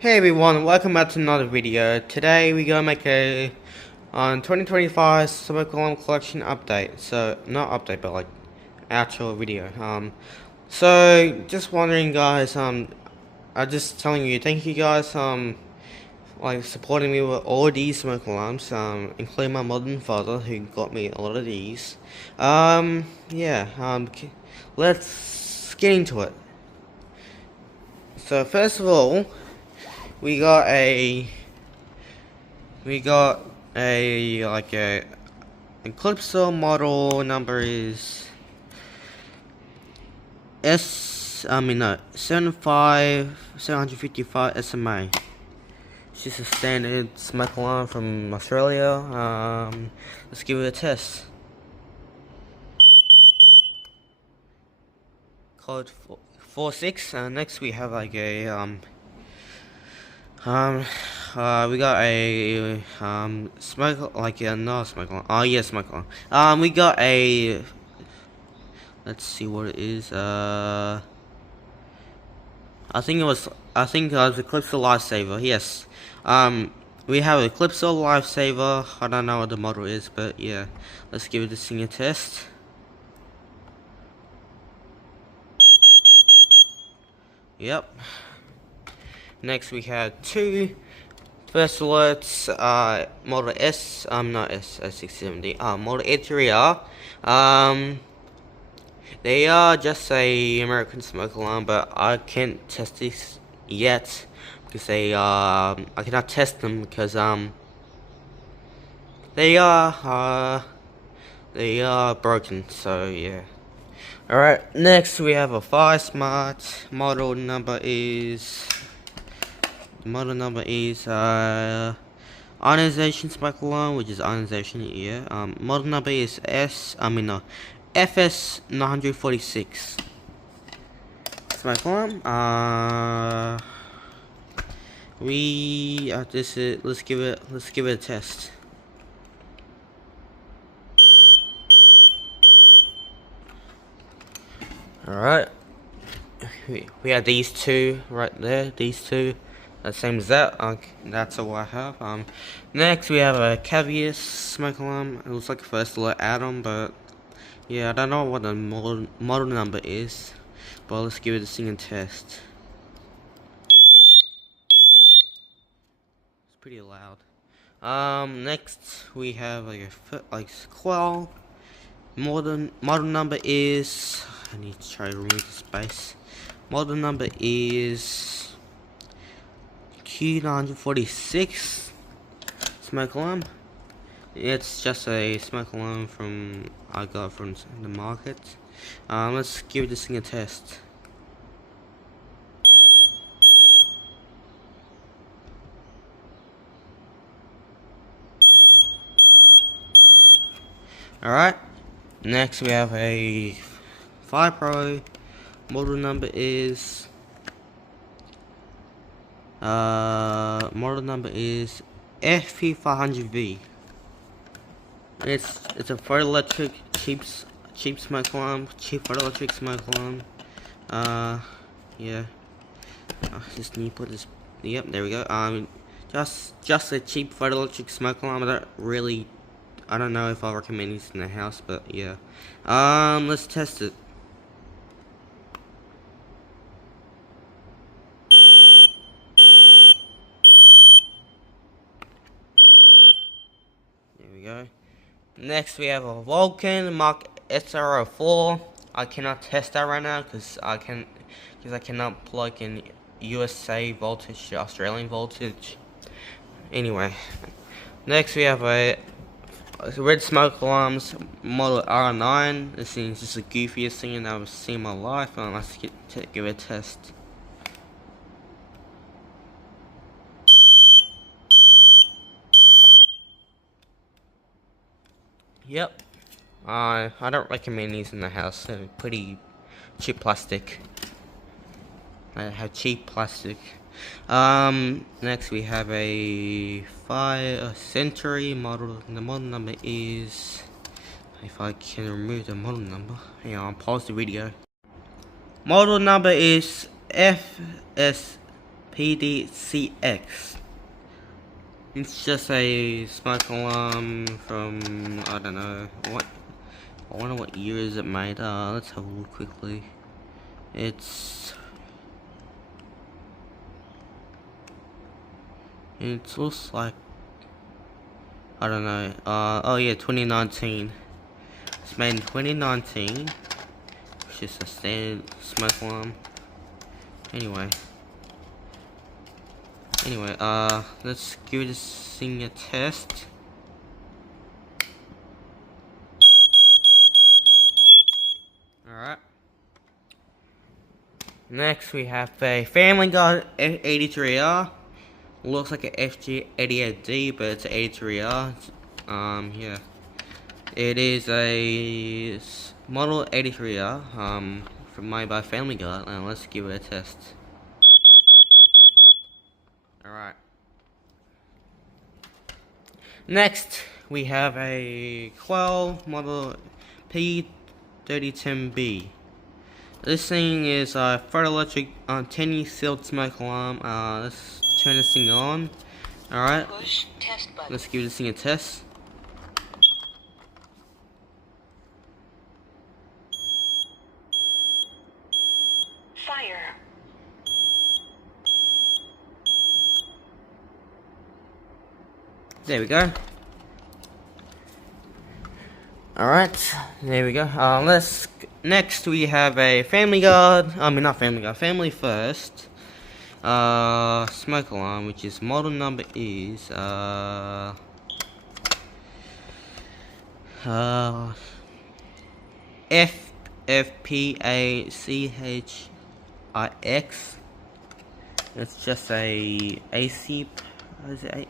Hey everyone, welcome back to another video. Today we're gonna make a 2025 Smoke Alarm Collection update. So not update, but like actual video. So just wondering, guys. I'm just telling you, thank you guys. Like supporting me with all these smoke alarms. Including my mother and father who got me a lot of these. Yeah. Let's get into it. So first of all, we got a like a Eclipse model number is no 755 SMA. It's just a standard smoke alarm from Australia. Let's give it a test. Code 46. Next we have like a we got a smoke like no smoke alarm. Oh yeah, smoke alarm. We got a. Let's see what it is. I think it was Eclipse Lifesaver. Yes. We have Eclipse Lifesaver. I don't know what the model is, but yeah. Let's give this thing a test. Yep. Next we have two first alerts. Model S. Not S670. Model A3R. They are just a American smoke alarm, but I can't test this yet because I cannot test them because they are broken. So yeah. All right. Next we have a Fire Smart. Model number is ionization smoke alarm, which is ionization. Yeah. Model number is FS 946. Smoke alarm. Let's give it a test. All right. We have these two right there. These two, the same as that. That's all I have. Next we have a Cavius smoke alarm. It looks like a first alert add-on, but yeah, I don't know what the model number is. But let's give it a sing and test. It's pretty loud. Next we have like Quell. Model number is. I need to try to remove the space. Model number is Q946 smoke alarm. It's just a smoke alarm I got from the market. Let's give this thing a test. Alright. Next we have a Fire Pro. Model number is FP500V. It's a photoelectric cheap smoke alarm, cheap photoelectric smoke alarm. Yeah. Just need to put this. Yep, there we go. Just a cheap photoelectric smoke alarm. I don't know if I'll recommend this in the house, but yeah. Let's test it. There we go. Next we have a Vulcan Mark SR04. I cannot test that right now because I cannot plug in USA voltage to Australian voltage. Anyway, next we have a Red Smoke Alarms model R9. This thing is just the goofiest thing I've seen in my life. Let's give it a test. Yep. I don't recommend these in the house. They're pretty cheap plastic. I have cheap plastic. Next we have a Century model. The model number is, if I can remove the model number, hang on, I'll pause the video. Model number is PDCX. It's just a smoke alarm from, I don't know, what, I wonder what year is it made. Let's have a look quickly. It looks like, I don't know, oh yeah, 2019. It's made in 2019. It's just a standard smoke alarm. Anyway, let's give this thing a test. Alright. Next we have a Family Guard F83R. Looks like a FG88D, but it's an 83R. Yeah. It is a model 83R, made by Family Guard, and let's give it a test. Alright. Next, we have a Quell model P3010B. This thing is a photoelectric 10-year sealed smoke alarm. Let's turn this thing on. Alright. Let's give this thing a test. Fire. There we go. Alright, there we go. Next we have a Family Guard, not Family Guard, Family First smoke alarm, which is model number is FFPACHIX. It's just a AC,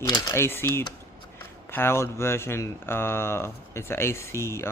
yes, AC powered version. It's an AC,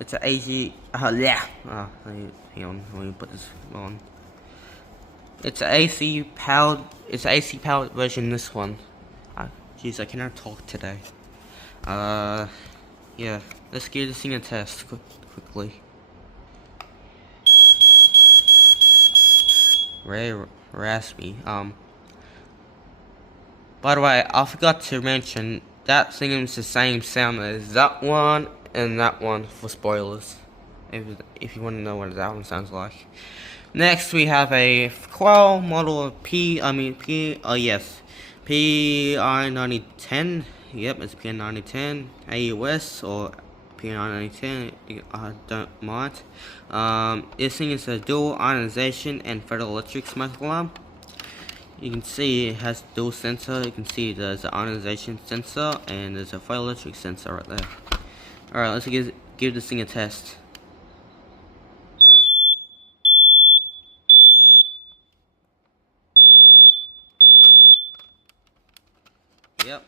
it's an AC, yeah. Hang on, let me put this on. It's an AC powered version, this one. Jeez, I cannot talk today. Yeah, let's give this thing a test quickly. Very raspy. By the way, I forgot to mention that thing is the same sound as that one and that one for spoilers. If you want to know what that one sounds like. Next, we have a Quell model PI9010. Yep, it's PI9010 AUS or PI9010. I don't mind. This thing is a dual ionization and photoelectric smoke alarm. You can see it has dual sensor. You can see there's an ionization sensor and there's a photoelectric sensor right there. Alright, let's give this thing a test. Yep,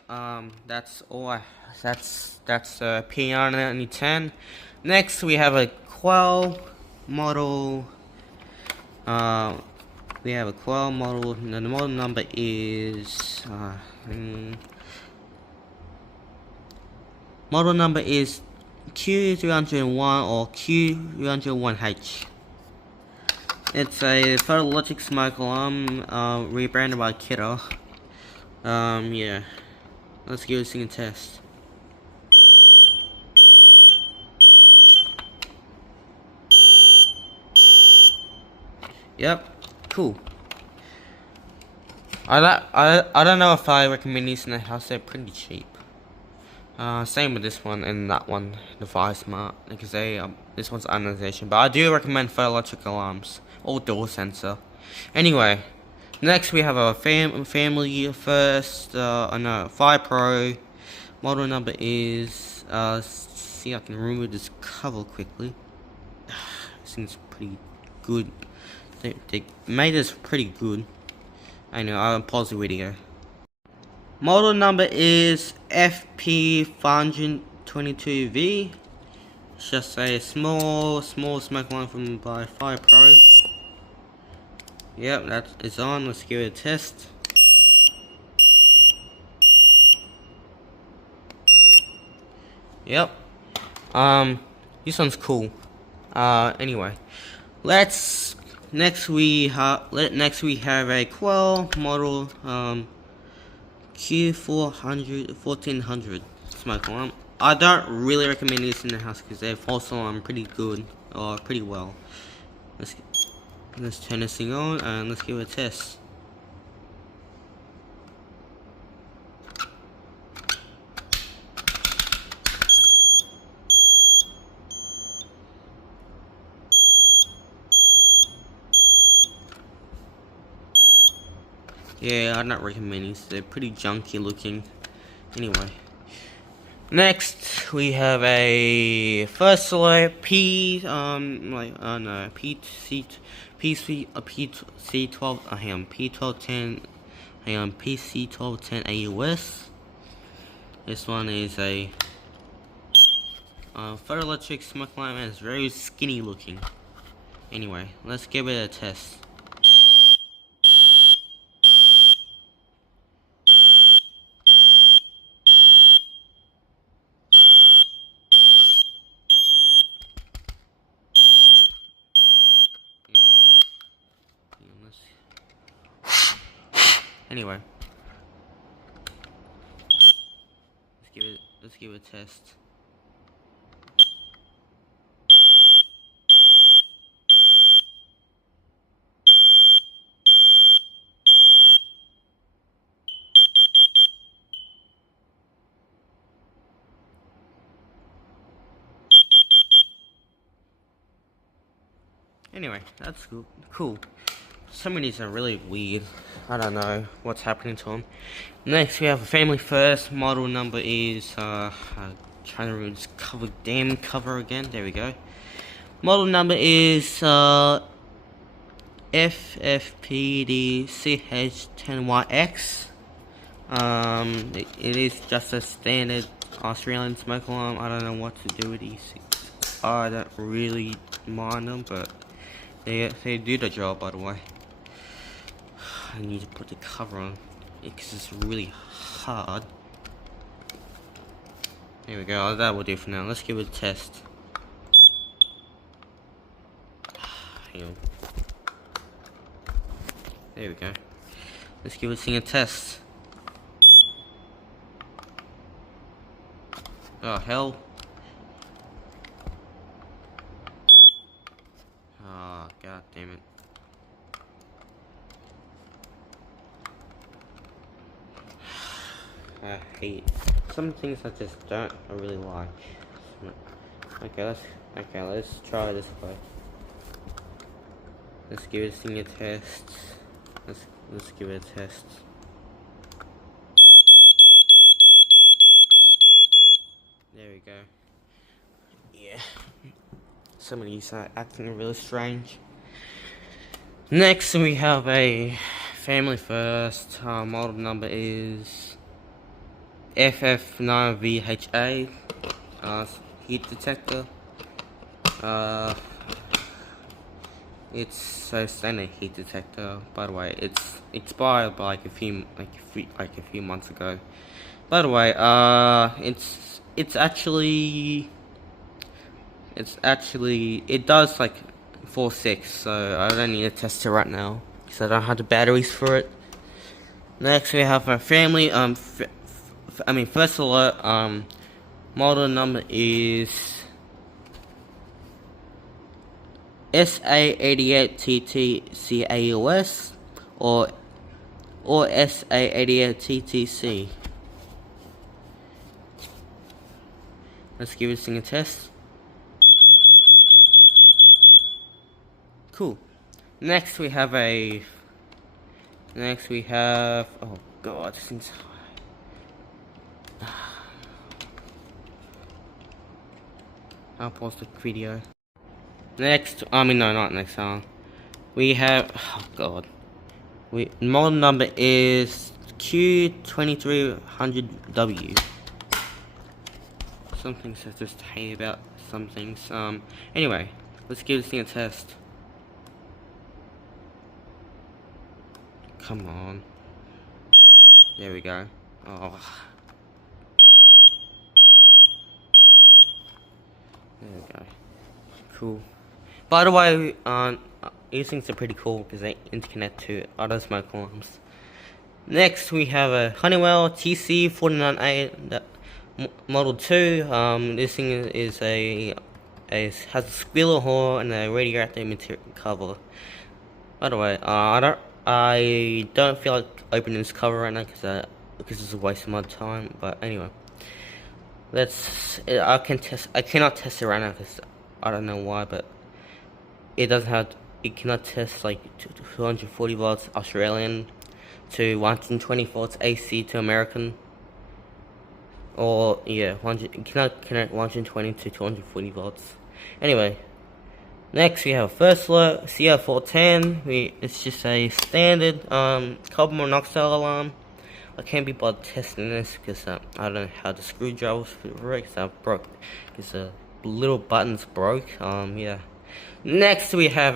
that's all that's PI9010. Next we have a Quell model, we have a Quell model, and the model number is, model number is Q301 or Q301H. It's a photoelectric smoke alarm, rebranded by Kidder. Yeah. Let's give this thing a test. Yep, cool. I don't know if I recommend these in the house. They're pretty cheap. Same with this one and that one, the FireSmart, because this one's ionization. But I do recommend photoelectric alarms or dual sensor. Anyway, next we have a Family First, Fire Pro. Model number is, let's see if I can remove this cover quickly. This thing's pretty good. They made this pretty good. I know, I'll pause the video. Model number is FP522V. It's just a small smoke alarm by Fire Pro. Yep, that is on. Let's give it a test. Yep. This one's cool. Anyway, let's next we have a Quell model Q400 1400 smoke alarm. I don't really recommend this in the house because their false alarm pretty good or pretty well. Let's turn this thing on and let's give it a test. Yeah, I'm not recommending these. They're pretty junky looking. Anyway. Next, we have a First Alert PC, PC12, P1210, PC1210 AUS. This one is a photoelectric smoke alarm and it's very skinny looking. Anyway, let's give it a test. Anyway, let's give it a test. Anyway, that's cool. Some of these are really weird. I don't know what's happening to them. Next, we have a Family First. Model number is trying to read this cover again. There we go. Model number is FFPD-CH10YX. It is just a standard Australian smoke alarm. I don't know what to do with these. I don't really mind them, but they do the job, by the way. I need to put the cover on because it's really hard. There we go. That will do for now. Let's give it a test. Hang on. There we go. Let's give this thing a test. Oh hell. Oh god damn it. I hate some things I just don't really like. Okay, let's try this way. Let's give this thing a test. Let's give it a test. There we go. Yeah. Some of these are acting really strange. Next we have a Family First. Model number is FF9VHA. Heat detector. It's a standard heat detector. By the way, it's expired by like a few months ago. By the way, it does like 4.6, so I don't need to test it right now because I don't have the batteries for it. Next we have our Family First Alert. Model number is SA88TTCAUS or SA88TTC. Let's give this thing a test. Cool. Next we have oh god, this thing's I'll pause the video. Next, no, not next time. We have, oh god. Model number is Q2300W. Some things I just hate about some things. Anyway, let's give this thing a test. Come on. There we go. Oh. There we go. Cool. By the way, these things are pretty cool because they interconnect to other smoke alarms. Next, we have a Honeywell TC49A Model 2. This thing is has a squealer horn and a radioactive material cover. By the way, I don't feel like opening this cover right now because it's a waste of my time. But anyway, I cannot test it right now because I don't know why, but it cannot test like 240 volts Australian to 120 volts AC to American, or yeah, it cannot connect 120 to 240 volts. Anyway, next we have First Alert CR410. It's just a standard carbon monoxide alarm. I can't be bothered testing this because I don't know how the screwdrivers work. Because the little buttons broke. Yeah. Next we have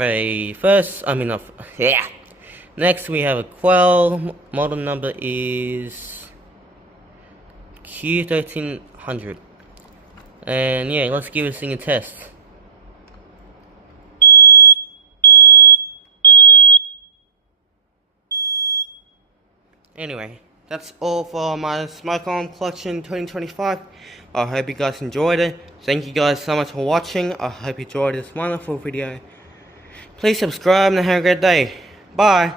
Next we have a Quell. Model number is Q1300. And yeah, let's give this thing a test. Anyway, that's all for my Smoke Alarm Collection 2025. I hope you guys enjoyed it. Thank you guys so much for watching. I hope you enjoyed this wonderful video. Please subscribe and have a great day. Bye.